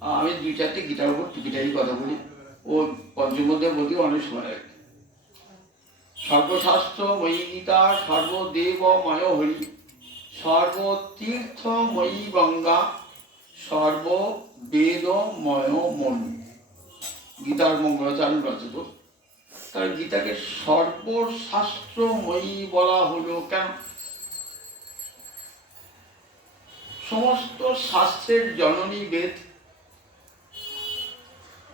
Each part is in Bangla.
আমি দুই চারটে গীতার উপর টুকিটাকি কথা বলি, ও পঞ্চমদেব বলতে অনেক সময় লাগে। সর্বশাস্ত্র ময়ী গীতা, সর্বদেবময় হরি, সর্বতীর্থময়ী গঙ্গা, সর্ববেদময় মনু। গীতার মঙ্গলাচরণ রচিত। তার গীতাকে সর্বশাস্ত্রময়ী বলা হলো কেন? সমস্ত শাস্ত্রের জননী বেদ,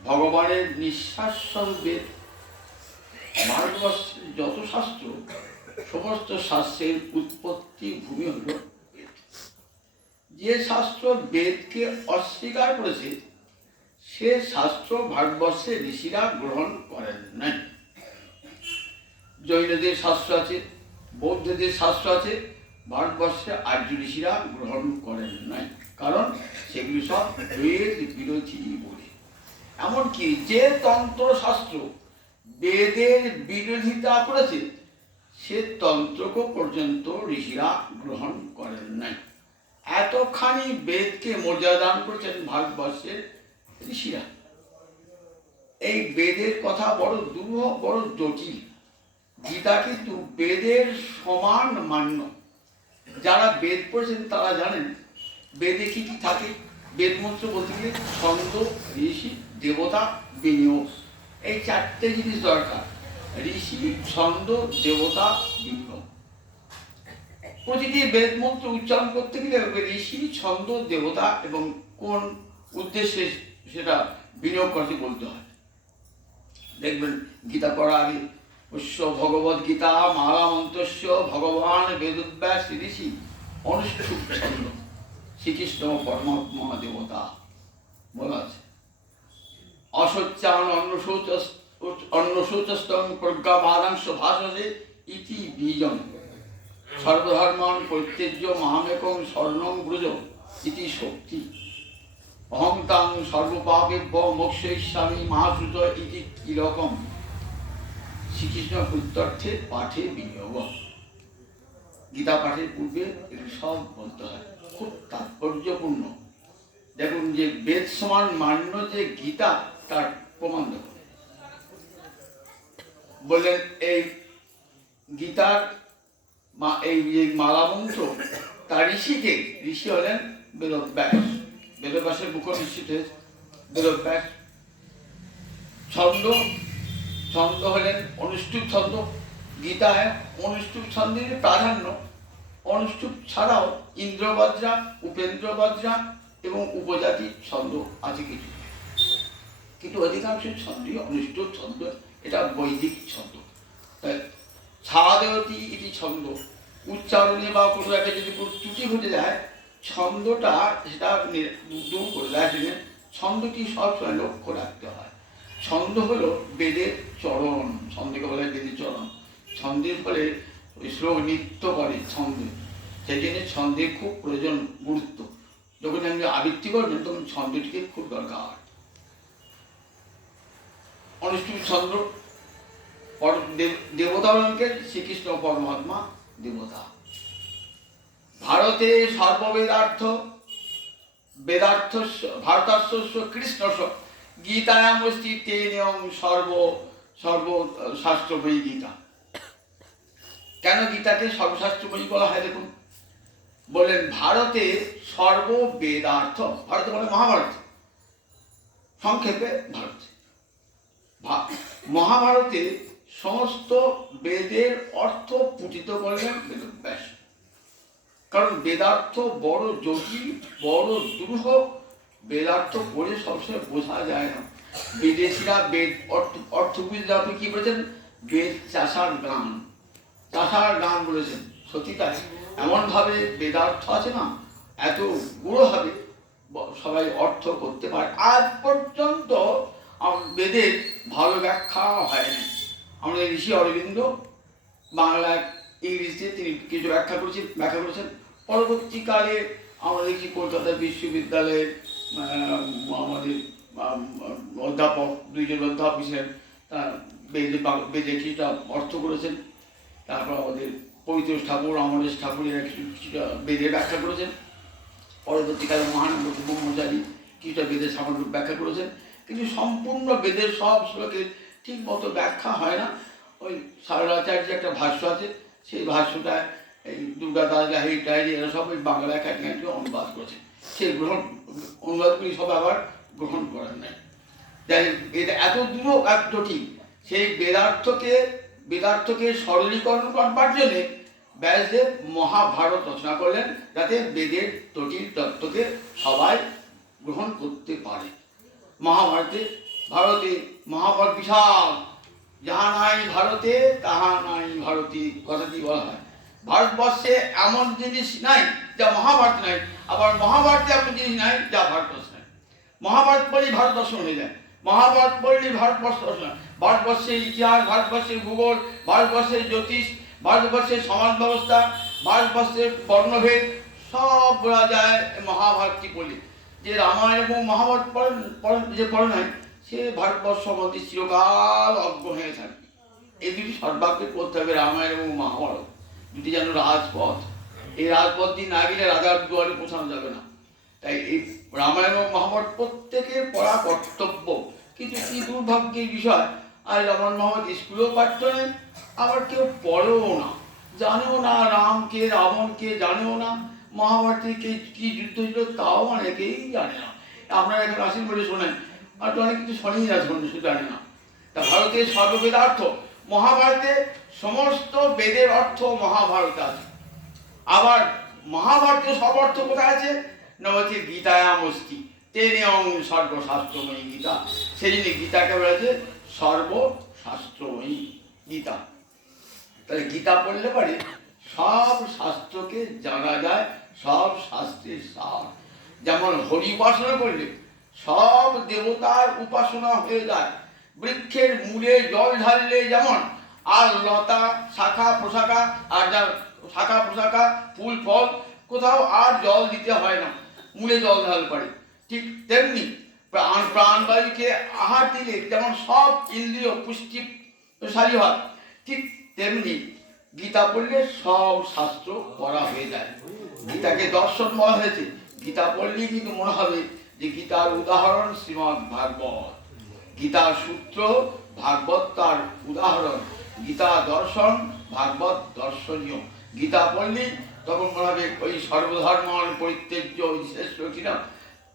ভগবানের নিঃশ্বাস বেদ। ভারতবর্ষের যত শাস্ত্র, সমস্ত শাস্ত্রের উৎপত্তি ভূমি হল বেদ। যে শাস্ত্র বেদকে অস্বীকার করেছে সে শাস্ত্র ভারতবর্ষে ঋষিরা গ্রহণ করেন নাই। জৈনদের শাস্ত্র আছে, বৌদ্ধদের শাস্ত্র আছে, ভারতবর্ষে আর্য ঋষিরা গ্রহণ করেন নাই, কারণ সেগুলি সব বেদ বিরোধী বলে। এমনকি যে তন্ত্রশাস্ত্র বেদের বিরোধিতা করেছে সে তন্ত্রকে পর্যন্ত ঋষিরা গ্রহণ করেন নাই। এতখানি বেদকে মর্যাদা দান করেছেন ভারতবর্ষের ঋষিরা। এই বেদের কথা বড় দুরূহ, বড় জটিল। গীতা কিন্তু বেদের সমান মান্য। যারা বেদ পড়েছেন তারা জানেন বেদে কি কি থাকে। বেদ মন্ত্র বলতে গেলে ছন্দ, ঋষি, দেবতা, বিনিয়োগ, এই চারটে জিনিস দরকার। ঋষি, ছন্দ, দেবতা, বিনিয়োগ। প্রতিটি বেদ মন্ত্র উচ্চারণ করতে গেলে ঋষি, ছন্দ, দেবতা এবং কোন উদ্দেশ্যে সেটা বিনিয়োগ করতে বলতে হয়। দেখবেন গীতা পড়া আগে অশ্ব ভগবদ গীতা মালা মন্ত্রস্য ভগবান বেদব্যাস ঋষি অনুষ্ঠুপ ছন্দ শ্রীকৃষ্ণ পরমাত্মা দেবতা বলা আছে। অসচ্চান অন্নশৌচস্তং প্রজ্ঞাবাদাংশ ভাষসে ইতি বীজং সর্বধর্মান পরিত্যজ্য মামেকং শরণং ব্রজ ইতি শক্তি অহং তাং সর্বপাপেভ্য মোক্ষয়িষ্যামি মহাসুত ইতি কিরকম। শ্রীকৃষ্ণ প্রত্যর্থে পাঠে বিনিয়োগ। গীতা পাঠের পূর্বে এগুলো সব বলতে হয়, খুব তাৎপর্যপূর্ণ। দেখুন যে বেদ সমান মান্য যে গীতা তার প্রমাণ দেখুন। বললেন এই গীতার এই যে মালা মন্ত্র তার ঋষিকে, ঋষি হলেন বেদব্যাস। বেদব্যাসের মুখ নিশ্চিত হয়েছে বেদব্যাস। ছন্দ, ছন্দ হলেন অনুষ্ঠুপ ছন্দ। গীতায় অনুষ্ঠুপ ছন্দের প্রাধান্য। অনুষ্ঠুপ ছাড়াও ইন্দ্রবজ্রা, উপেন্দ্রবজ্রা এবং উপজাতি ছন্দ আছে কিছু, কিন্তু অধিকাংশ ছন্দই অনুষ্ঠুপ ছন্দ। এটা বৈদিক ছন্দ। তাই ছাদেবতী এটি ছন্দ। উচ্চারণে বা কোনো একটা যদি ত্রুটি ঘটে যায় ছন্দটা সেটা দূর করে দেয়। ছন্দটি সবসময় লক্ষ্য রাখতে হয়। ছন্দ হলো বেদের চরণ, ছন্দকে বলে বেদের চরণ। ছন্দের ফলে শ্লোক নৃত্য করে ছন্দে, সেই জন্য ছন্দের খুব প্রয়োজন, গুরুত্ব। যখন আপনি আবৃত্তি করবেন তখন ছন্দটিকে খুব দরকার। অনুষ্ঠুপ ছন্দ। দেবতা অলঙ্কের শ্রীকৃষ্ণ পরমাত্মা দেবতা। ভারতে সর্ববেদার্থ বেদার্থ ভারতার্থ কৃষ্ণস্য গীতায়াম অস্তি তেন সর্বশাস্ত্রময়ী গীতা। কেন গীতাকে সর্বশাস্ত্রময়ী বলা হয় দেখুন। বললেন ভারতে সর্ববেদার্থ, ভারত মানে মহাভারত, সংক্ষেপে ভারত। মহাভারতে সমস্ত বেদের অর্থ পুটিত করলেন বেদব্যাস। কারণ বেদার্থ বড় জটিল, বড় দুরূহ। বেদার্থ পড়ে সবসময় বোঝা যায় না। বিদেশিরা বেদ অর্থ বুঝলে আপনি কি বলেছেন? বেদ চাষার গান, চাষার গান বলেছেন। সত্যি তাই, এমনভাবে বেদার্থ আছে না, এত গুঢ়ভাবে সবাই অর্থ করতে পারে। আজ পর্যন্ত বেদের ভালো ব্যাখ্যা হয়নি। আমাদের ঋষি অরবিন্দ বাংলায় ইংরেজিতে তিনি কিছু ব্যাখ্যা করেছেন। পরবর্তীকালে আমরা দেখছি কলকাতা বিশ্ববিদ্যালয়ের আমাদের অধ্যাপক, দুইজন অধ্যাপক ছিলেন, তারা বেদে কিছুটা অর্থ করেছেন। তারপর আমাদের পবিত্র ঠাকুর, অমরেশ ঠাকুর এরা কিছুটা বেদের ব্যাখ্যা করেছেন। পরবর্তীকালে মহানন্দ ব্রহ্মচারী কিছুটা বেদের সামান্য ব্যাখ্যা করেছেন, কিন্তু সম্পূর্ণ বেদের সব শ্লোকের ঠিক মতো ব্যাখ্যা হয় না। ওই সারদাচার্য একটা ভাষ্য আছে, সেই ভাষ্যটা এই দুর্গাদাস লাহিড়ী টাহিড়ী এরা সব ওই বাংলায় কাটিয়ে অনুবাদ করেছে, সেই অনুবাদগুলি সব আবার গ্রহণ করেন নাই। যাই এটা এত দূর এক জটিল, সেই বেদার্থকে সরলীকরণ করবার জন্যে ব্যাসদেব মহাভারত রচনা করলেন, যাতে বেদের জটিল তত্ত্বকে সবাই গ্রহণ করতে পারে। মহাভারত বিশাল, যাহা নাই ভারতে তাহা নাই ভারতী কথাটি বলা হয়। ভারতবর্ষে এমন জিনিস নাই যা মহাভারত নাই, আবার মহাভারতে এমন জিনিস নাই যা ভারতবর্ষ নাই। মহাভারত বলেই ভারত দর্শন হয়ে যায়, মহাভারত বললেই ভারতবর্ষ দর্শন। ভারতবর্ষের ইতিহাস, ভারতবর্ষের ভূগোল, ভারতবর্ষের জ্যোতিষ, ভারতবর্ষের সমাজ ব্যবস্থা, ভারতবর্ষের বর্ণভেদ সব বলা যায় মহাভারতটি বলে। যে রামায়ণ এবং মহাভারত যে পড়ে নাই, সে ভারতবর্ষ সম্বন্ধে চিরকাল অজ্ঞ হয়ে থাকে। এই দুটি সর্বাগ্রে করতে হবে, রামায়ণ এবং মহাভারত দুটি যেন রাজপথ। এই রাজপথ দিয়ে না গেলে রাজার দুয়ারে পৌঁছানো যাবে না। তাই এই রামায়ণ এবং মহাভারত প্রত্যেকের পড়া কর্তব্য। কিন্তু কি দুর্ভাগ্যের বিষয়, আর রামায়ণ মহাভারত স্কুলেও পাঠ্য নেই, আবার কেউ পড়েও না, জানেও না রামকে রাবণকে, জানেও না মহাভারতে কি যুদ্ধ ছিল তাও অনেকেই জানে না। আপনারা এখন আসেন বলে শোনেন, আর তো অনেক কিছু শোনেই না, শুধু জানে না। তা ভারতের সর্ববেদার্থ, মহাভারতে সমস্ত বেদের অর্থ মহাভারতে আছে। আবার মহাভারতীয় সব অর্থ কোথায় আছে না, হচ্ছে গীতায়ামস্তি তেনেয়ং সর্বশাস্ত্রময়ী গীতা। সেই জন্য গীতাকে বলেছে সর্বশাস্ত্রময়ী গীতা। তাহলে গীতা পড়লে পরে সব শাস্ত্রকে জানা যায়, সব শাস্ত্রের সার। যেমন হরি উপাসনা করলে সব দেবতার উপাসনা হয়ে যায়। বৃক্ষের মূলে জল ঢাললে যেমন, আর লতা শাখা প্রশাখা আর শাখা প্রশাখা ফুল ফল কোথাও আর জল দিতে হয় না, মূলে জল ঢাল পারে। ঠিক তেমনি প্রাণবায়ুকে আহার দিলে যেমন সব ইন্দ্রিয় পুষ্টিশালী হয়, ঠিক তেমনি গীতা পড়লে সব শাস্ত্র পড়া হয়ে যায়। গীতাকে দর্শন বলা হয়েছে। গীতা পড়লেই কিন্তু মনে হবে যে গীতার উদাহরণ শ্রীমদ্ ভাগবত, গীতার সূত্র ভাগবত তার উদাহরণ, গীতা দর্শন ভাগবত দর্শনীয়। গীতা পড়লেই তখন মনে হবে ওই সর্বধর্ম পরিত্যাজ্য শ্রেষ্ঠ ছিল।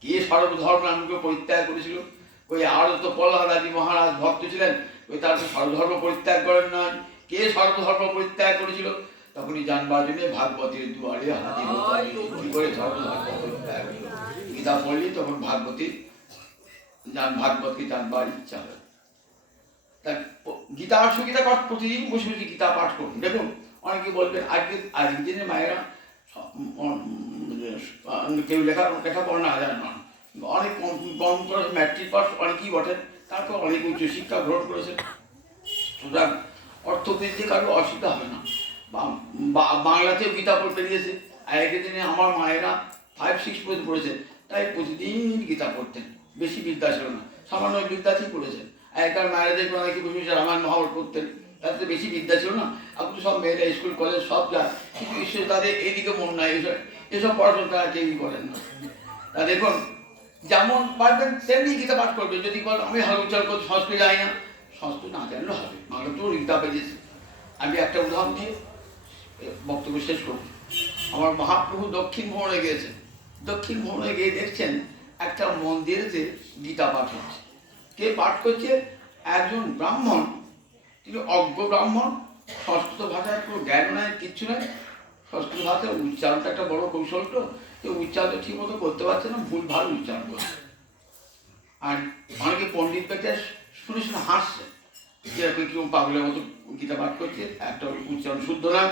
কে সর্বধর্ম আমাকে পরিত্যাগ করেছিল? ওই আরও তো প্রহ্লাদ মহারাজ ভক্ত ছিলেন, ওই তার সর্বধর্ম পরিত্যাগ করেন নয়। কে সর্বধর্ম পরিত্যাগ করেছিল? তখনই জানবার জন্য ভাগবতের দুয়ারে হাজির হতে হবে, কি করে সর্বধর্ম পরিত্যাগ হলো। গীতা পড়লি তখন ভাগবতকে জানবার ইচ্ছা হয়। তা গীতা সুগীতা পাঠ প্রতিদিন বসে বসে গীতা পাঠ করুন। দেখুন, অনেকে বলবেন আজকের দিনে মায়েরা কেউ লেখাপড়া না জানে না, অনেক কম করে ম্যাট্রিক পাস অনেকেই বটেন, তারপর অনেক উচ্চশিক্ষা গ্রহণ করেছেন। সুতরাং অর্থবৃদ্ধি কারো অসুবিধা হবে না। বাংলাতেও গীতা পড়তে দিয়েছে। আগের দিনে আমার মায়েরা 5-6 পর্যন্ত পড়েছেন, তাই প্রতিদিন গীতা পড়তেন। বেশি বিদ্যা ছিল না, সামান্য বিদ্যাতেই পড়েছেন। আগেকার মায়েরা দেখবেন অনেকে বসে বসে রামায়ণ মহাভারত পড়তেন, তাতে বেশি বিদ্যা ছিল না। এখন সব মেয়েরা স্কুল কলেজ সব যায়, কিন্তু ঈশ্বর তাদের এইদিকে মন নাই, এসব পড়াশোনা তারা কেউই করেন না। তা দেখুন, যেমন পারবেন তেমনি গীতা পাঠ করবে। যদি বলেন আমি হাল উচ্চারণ করতে সংস্কৃত যাই না, সংস্কৃত না জানলেও হবে, বাংলা তো গীতা পেয়েছে। আমি একটা উদাহরণ দিয়ে বক্তব্য শেষ করব। আমার মহাপ্রভু দক্ষিণ ভ্রমণে গিয়েছেন। দক্ষিণ ভ্রমণে গিয়ে দেখছেন একটা মন্দিরেতে গীতা পাঠ হচ্ছে। কে পাঠ করছে? একজন ব্রাহ্মণ। তিনি অজ্ঞ ব্রাহ্মণ, সংস্কৃত ভাষায় কোনো জ্ঞান নাই, কিচ্ছু নাই। সংস্কৃত ভাষায় উচ্চারণটা একটা বড় কৌশল, তো উচ্চারণ ঠিক মতো করতে পারছে না, ভুল ভাল উচ্চারণ করছে। আর অনেকে পণ্ডিত ব্যক্তি শুনে শুনে হাসছে, যেরকম কেউ পাগলের মতো গীতা পাঠ করছে, একটা উচ্চারণ শুদ্ধ না।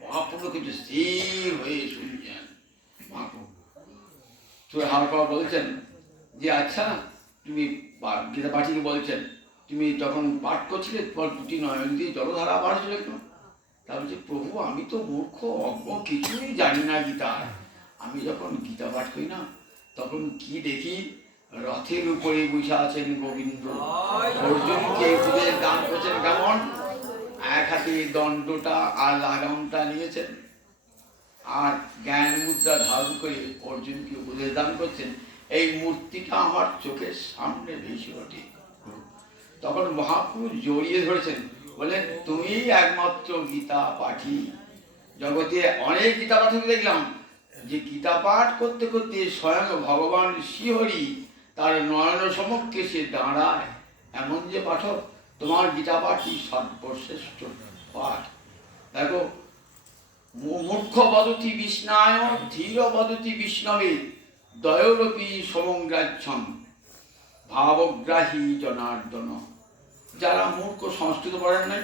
মহাপ্রভু কিন্তু স্থির হয়ে শুনছেন। মহাপ্রভু হালকা বলছেন যে আচ্ছা, তুমি গীতা পাঠিয়ে বলছেন তুমি যখন পাঠ করছিলে তোমার দুটি নয়ন দিয়ে জলধারা বাড়ছিল একটু। তা বলছে, প্রভু আমি তো মূর্খ অজ্ঞ, কিছুই জানি না গীতার। আমি যখন গীতা পাঠ করি না, তখন কি দেখি, রথের উপরে বসে আছেন গোবিন্দ, অর্জুনকে উপদেশ দান করছেন কেমন, এক হাতে দণ্ডটা আর লাগামটা নিয়েছেন, আর জ্ঞান মুদ্রা ধারণ করে অর্জুনকে উপদেশ দান করছেন। এই মূর্তিটা আমার চোখের সামনে ভেসে ওঠে। তখন মহাপুরুষ জড়িয়ে ধরেছেন, বলেন তুমি একমাত্র গীতা পাঠী। জগতে অনেক গীতা পাঠক দেখলাম যে গীতা পাঠ করতে করতে স্বয়ং ভগবান শ্রীহরি তার নয়ন সমক্ষে সে দাঁড়ায়, এমন যে পাঠক, তোমার গীতা পাঠই সর্বশ্রেষ্ঠ পাঠ। দেখো, মূর্খ বদতি বিষ্ণায় ধীর বদতি বিষ্ণবে দয়োরপি সমগ্রাহ্যম ভাবগ্রাহী জনার্দন। যারা মূর্খ, সংস্কৃত পড়েন নাই,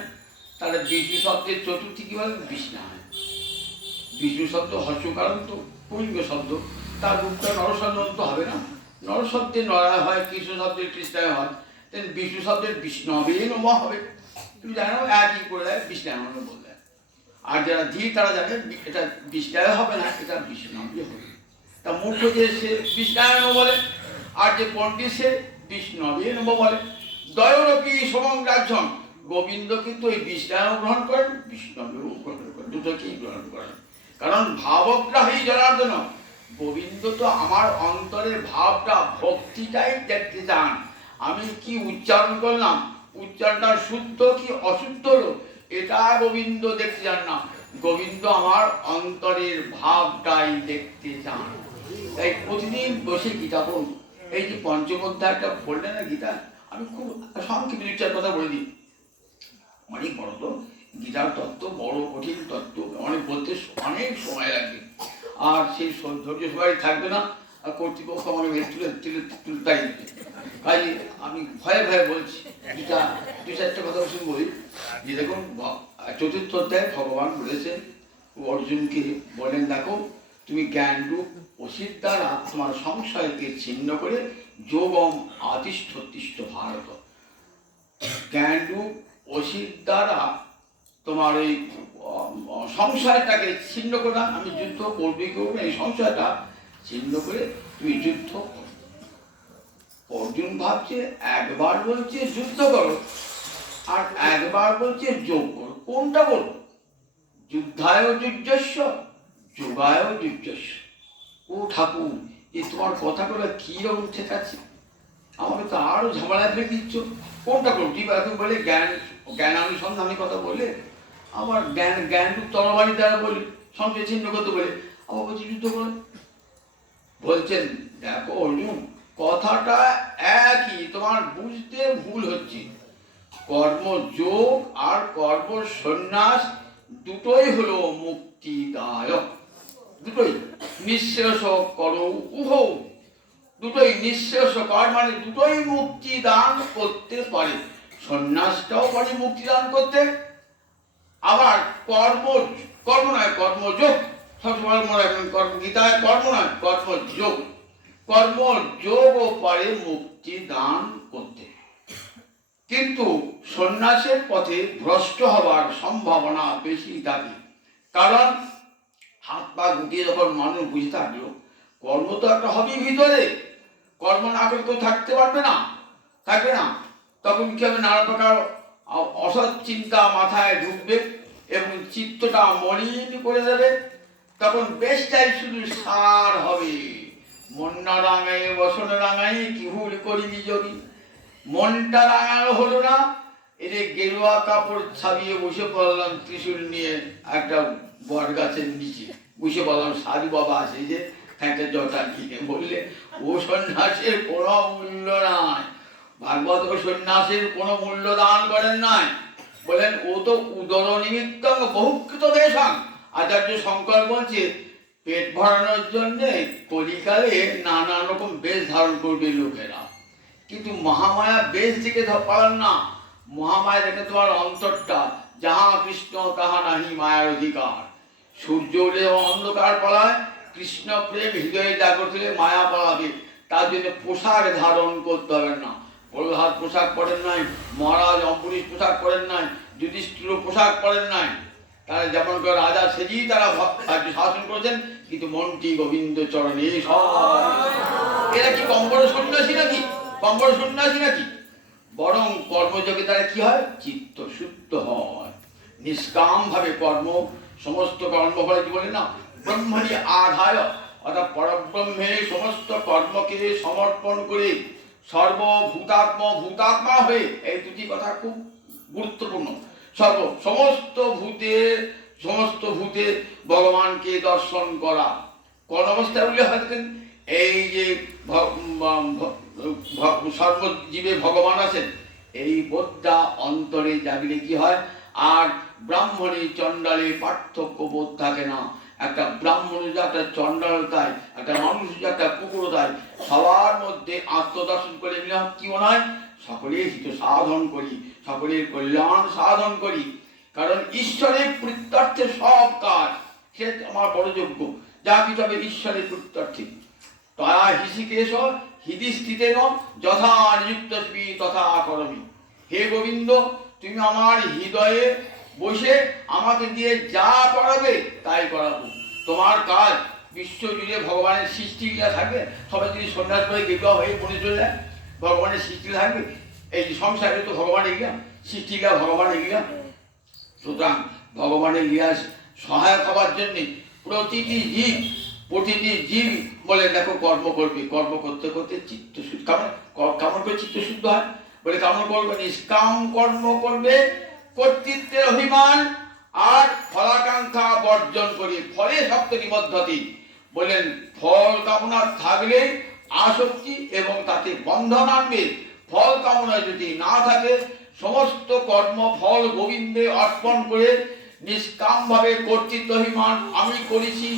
তারা বিষ্ণু শব্দের চতুর্থী কি বলে? বিষ্ণায়। বিষ্ণু শব্দ হর্ষকারান্ত পুলিঙ্গ শব্দ, তার রূপটা নরসন্দন্ত হবে না। নর শব্দে নরায় হয়, কৃষ্ণ শব্দের কৃষ্ণায় হয়, তেন বিষ্ণু শব্দের বিষ্ণবে নমঃ হবে। তুমি জানো একই করে দেয়, বিষ্ণায় বলে দেয়। আর যারা ধীর তারা জানে এটা বিষ্ণায় হবে না, এটা বিষ্ণবে হবে। তা মূর্খ যে সে বিষ্ণায় বলে, আর যে পণ্ডিত সে বিষ্ণবে নম বলে। দয়োরপি সমগ্রাহ্যম, গোবিন্দ কিন্তু এই বিষ্ণায় গ্রহণ করেন, বিষ্ণবেও গ্রহণ করেন, দুটোকেই গ্রহণ করেন। কারণ ভাবগ্রাহী জনার্দন, গোবিন্দ তো আমার অন্তরের ভাবটা, ভক্তিটাই দেখতে চান। আমি কি উচ্চারণ করলাম, উচ্চারণটা শুদ্ধ কি অশুদ্ধ হলো, এটা গোবিন্দ দেখতে চান না। গোবিন্দ আমার অন্তরের ভাবটাই দেখতে চান। তাই প্রতিদিন বসে গীতা পড়ুন। এই যে পঞ্চম অধ্যায়টা পড়লেন না গীতা, আমি খুব সংক্ষেপে দু চার কথা বলে দিই। অনেক বড় তো গীতার তত্ত্ব, বড় কঠিন তত্ত্ব, অনেক বলতে অনেক সময় লাগবে, আর সেই ধৈর্য সবাই থাকবে না, আর কর্তৃপক্ষ আমাকে তুলতাই দেবে। তাই আমি ভয়ে ভয়ে বলছি গীতা দু চারটে কথা শুনে বলি। যে দেখুন, চতুর্থ অধ্যায়ে ভগবান বলেছেন অর্জুনকে, বলেন দেখো তুমি জ্ঞানরূপ অসির দ্বারা তোমার সংশয়কে ছিন্ন করে যোগম আতিষ্ঠ ভারত। জ্ঞানরূপ অসির দ্বারা তোমার এই সংশয়টাকে ছিন্ন করা, আমি যুদ্ধ করবি করবো, এই সংশয়টা ছিন্ন করে তুমি যুদ্ধ করো। অর্জুন ভাবছে একবার বলছে যুদ্ধ করো, আর একবার বলছে যোগ করো, কোনটা করো? যুদ্ধায় যুদ্ধস্য যোগায় যুদ্ধস্য। ও ঠাকুর, এ তোমার কথাগুলো কি রকম ঠেকাচ্ছে, আমাকে তো আরো ঝামেলায় ফেলে দিচ্ছ, কোনটা করো? কি এখন বলে জ্ঞানানুসন্ধানের কথা বলে, আবার জ্ঞান তরবারি দ্বারা বলি সংশয় ছিন্ন করতে বলে, আবার বলছি যুদ্ধ করে। বলছেন দেখো অর্জুন, কথাটা একই, তোমার বুঝতে ভুল হচ্ছে। কর্মযোগ আর কর্ম সন্ন্যাস দুটোই হলো মুক্তিদায়ক, দুটোই নিঃশেষ করো উভৌ, দুটোই নিঃশেষ কর মানে দুটোই মুক্তি দান করতে পারে। সন্ন্যাসটাও পারে মুক্তি দান করতে, আবার কর্ম নয় কর্মযোগ, সবসময় মনে রাখবেন, গীতায় কর্ম নয় কর্মযোগ, কর্মযোগও পারে মুক্তি দান করতে। কিন্তু সন্ন্যাসের পথে ভ্রষ্ট হবার সম্ভাবনা বেশি থাকে। কারণ হাত পা গুটিয়ে যখন মানুষ বুঝে থাকলো কর্ম তো একটা হবি ভিতরে, কর্ম না করে কেউ থাকতে পারবে না, থাকবে না, তখন কি হবে? নানা প্রকার অসৎ চিন্তা মাথায় ঢুকবে এবং চিত্তটা মলিন করে দেবে। তখন বেশটাই শুধু সার হবে। মনটা রাঙাই বসন রাঙাই কি ভুল করিলি যদি, মনটা রাঙানো হলো না, এরে গেরুয়া কাপড় ছাপিয়ে বসে পড়লাম ত্রিশূল নিয়ে একটা বট গাছের নিচে বসে পড়লাম, সাধু বাবা আছে যে একটা জটা নিয়ে, বললে ও সন্ন্যাসের কোনো মূল্য নাই। ভাগবত সন্ন্যাসের কোনো মূল্য দান করেন নাই, বলেন ও তো উদর নিমিত্ত বহুকৃত দেশাং। আচার্য শঙ্কর বলছে পেট ভরানোর জন্যে কলিকালে নানা রকম বেশ ধারণ করবে লোকেরা, কিন্তু মহামায়া বেশ থেকে পালান না। মহামায়া দেখে তোমার অন্তরটা, যাহা কৃষ্ণ তাহা নাহি মায়ার অধিকার। সূর্য উঠে অন্ধকার পালায়, কৃষ্ণ প্রেম হৃদয়ে জাগ্রত হলে মায়া পালাবে। তার জন্য পোশাক ধারণ করতে হবে না। প্রহ্লাদ পোশাক পরেন নাই, মহারাজ অম্বরীশ পোশাক পরেন নাই, যুধিষ্ঠির পোশাক পরেন নাই। তারা যেমন করে রাজা সেজেই তারা শাসন করেছেন, কিন্তু মনটি গোবিন্দ চরণে। এরা কি কম্বর সন্ন্যাসী নাকি? কম্বর সন্ন্যাসী নাকি? বরং কর্মযোগে তারা কি হয়? চিত্ত শুদ্ধ হয়, নিষ্কাম ভাবে কর্ম, সমস্ত কর্মফলে কি বলে না, ব্রহ্মণি আধায় অর্থাৎ পরব্রহ্মে সমস্ত কর্মকে সমর্পণ করে ভূতাত্মা হয়ে, এই দুটি কথা খুব গুরুত্বপূর্ণ। সমস্ত ভূতে ভগবানকে দর্শন করা। কোন অবস্থায় উল্লেখ হয়? এই যে সর্বজীবে ভগবান আছেন, এই বোধটা অন্তরে জাগলে কি হয়, আর ব্রাহ্মণী চণ্ডালে পার্থক্য বোধ থাকে না। একটা ব্রাহ্মণ যে একটা চণ্ডালতায়, একটা মানুষ যে একটা কুকুরতায়, সবার মধ্যে আত্মদর্শন করে নিলে কি মনে হয়, সকলের হিত সাধন করি, সকলের কল্যাণ সাধন করি। কারণ ঈশ্বরের প্রত্যর্থে সব কাজ, সে আমার বড় যোগ্য, যা কিছু হবে ঈশ্বরের প্রত্যর্থে। তয়া হিষিকেশ হৃদি স্থিতেন যথা নিযুক্তস্মি তথা করমি। হে গোবিন্দ, তুমি আমার হৃদয়ে বসে আমাকে দিয়ে যা করাবে তাই করাবো। তোমার কাজ বিশ্ব জুড়ে ভগবানের সৃষ্টিলীলা থাকবে। সবাই যদি সন্ন্যাস করে বিবাহ হয়ে মনে চলে যায়, ভগবানের সৃষ্টিলীলা থাকবে। এই যে সংসারে তো ভগবান এগিয়া, সৃষ্টিলীলা ভগবান এগিয়া। সুতরাং ভগবানের লীলা সহায়ক হবার জন্যে প্রতিটি জীব বলে দেখো কর্ম করবে, কর্ম করতে করতে চিত্ত শুদ্ধ। কেমন করে চিত্ত শুদ্ধ হয় বলে, কেমন করবে? নিষ্কাম কর্ম করবে, কর্তৃত্বের অভিমান আর ফলাকাঙ্ক্ষা বর্জন করে, ফলে শক্ত নিবদ্ধতি। বলেন ফল কামনা থাকলে আসক্তি এবং তাতে বন্ধন আনবে। ফল কামনা যদি না থাকে, সমস্ত কর্ম ফল গোবিন্দে অর্পণ করে নিষ্কাম ভাবে কর্তৃত্ব অভিমান, আমি করেছি,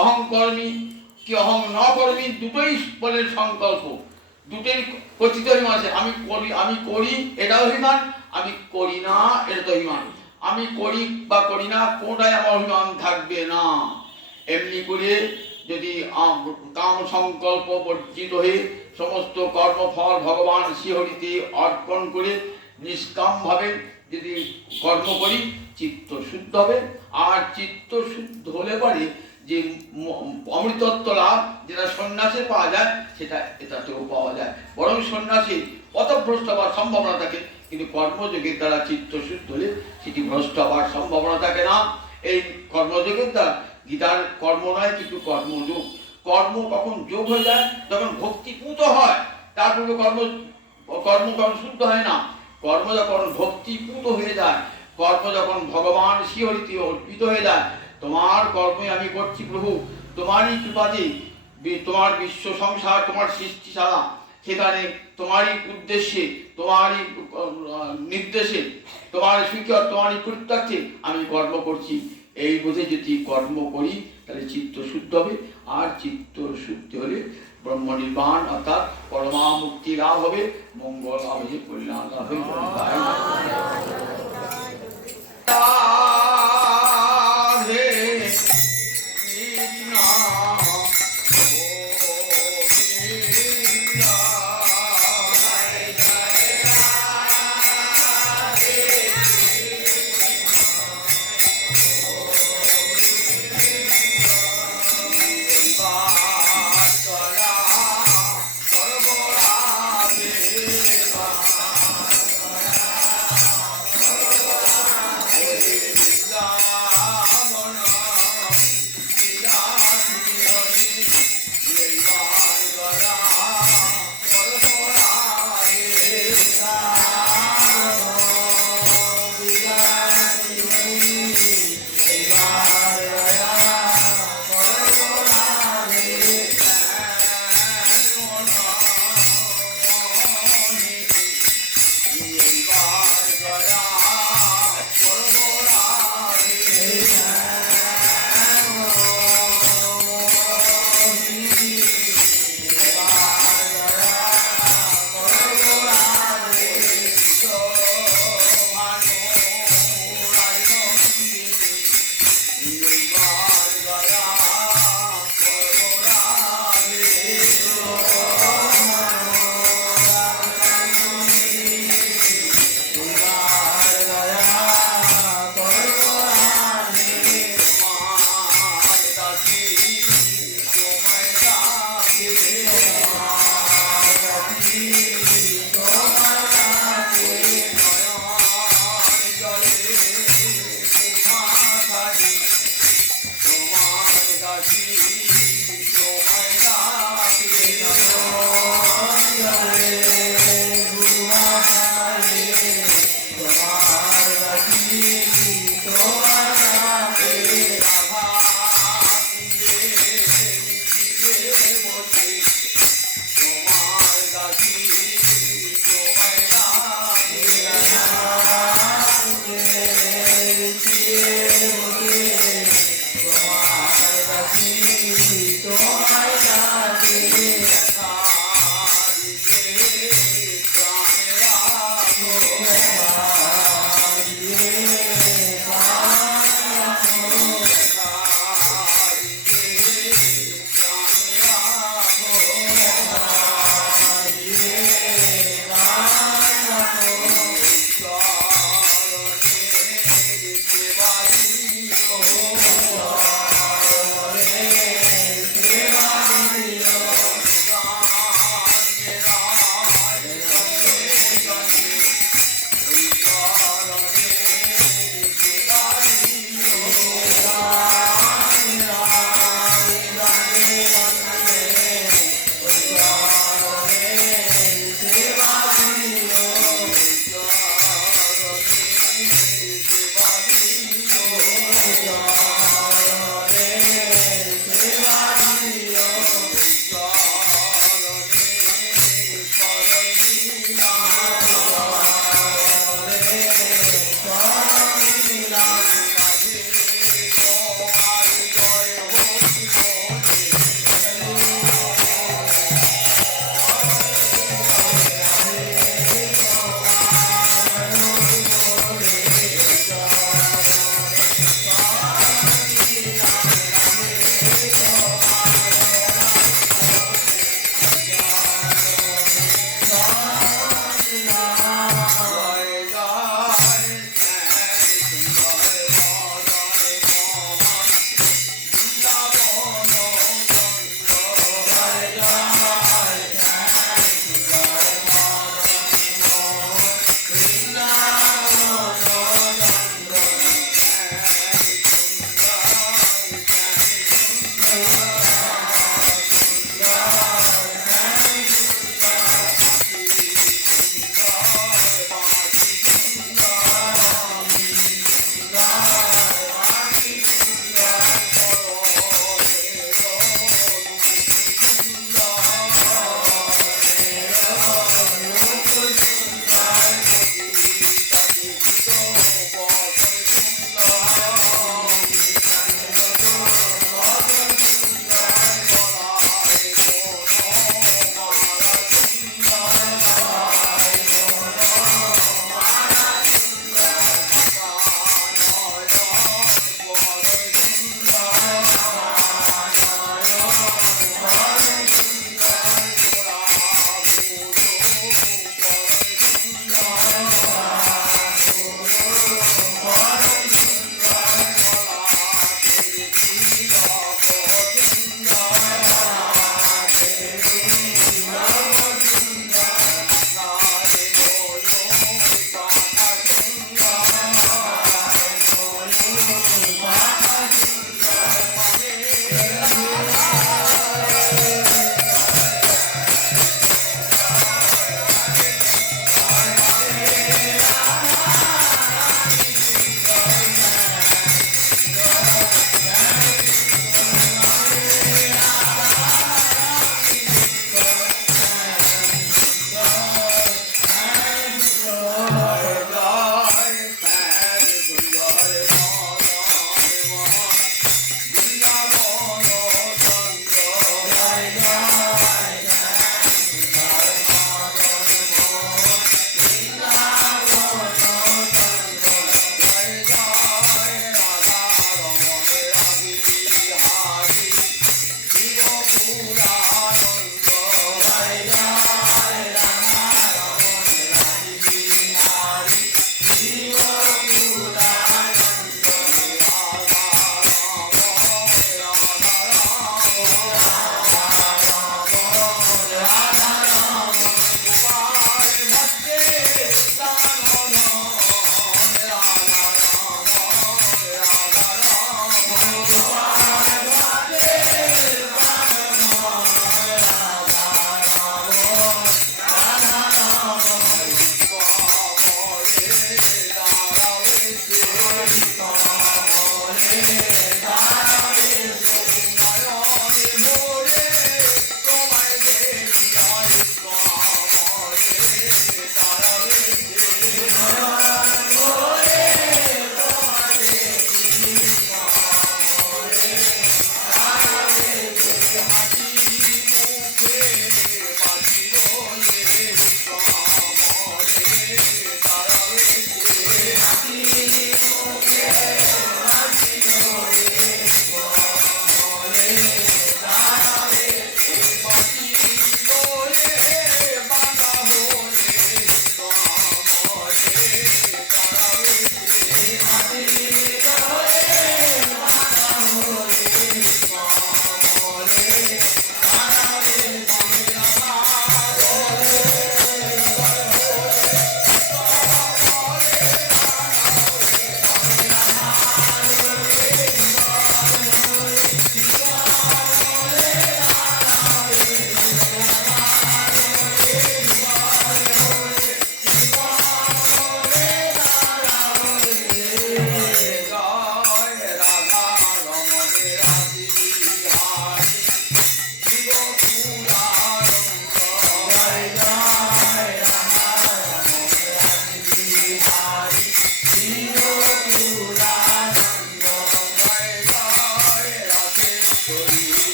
অহংকর্মী কি অহং ন কর্মী, দুটোই বলে সংকল্প, দুটোই কর্তৃত্ব অভিমান আছে। আমি করি এটা অভিমান, আমি করি না এটা তো অভিমান। আমি করি বা করি না কোনটাই আমার অভিমান থাকবে না। এমনি করে যদি কাম সংকল্প বর্জিত হয়ে সমস্ত কর্মফল ভগবান শ্রীহরিতে অর্পণ করে নিষ্কাম ভাবে যদি কর্ম করি, চিত্ত শুদ্ধ হবে। আর চিত্ত শুদ্ধ হলে পরে যে অমৃতত্ব লাভ যেটা সন্ন্যাসে পাওয়া যায়, সেটা এটাতেও পাওয়া যায়। বরং সন্ন্যাসী পথভ্রষ্ট হওয়ার সম্ভাবনা থাকে, কিন্তু কর্মযোগের দ্বারা চিত্ত শুদ্ধ হলে সেটি ভ্রষ্ট হওয়ার সম্ভাবনা থাকে না। এই কর্মযোগের দ্বারা, গীতার কর্ম নয় কিন্তু কর্মযোগ। কর্ম কখন যোগ হয়ে যায়? যখন ভক্তিপূত হয়। তারপরে কর্ম শুদ্ধ হয় না। কর্ম যখন ভক্তিপূত হয়ে যায়, কর্ম যখন ভগবান শ্রীহরিতে অর্পিত হয়ে যায়, তোমার কর্মই আমি করছি প্রভু, তোমারই কৃপাতে তোমার বিশ্ব সংসার, তোমার সৃষ্টিশালা, সেখানে তোমারই উদ্দেশ্যে, তোমারই নির্দেশে, তোমার সুখে, তোমারই কৃত্যার্থে আমি কর্ম করছি। এই বোধে যদি কর্ম করি তাহলে চিত্ত শুদ্ধ হবে। আর চিত্ত শুদ্ধ হলে ব্রহ্ম নির্বাণ অর্থাৎ পরমা মুক্তি লাভ হবে, মঙ্গল লাভ হবে, কল্যাণ লাভ হবে।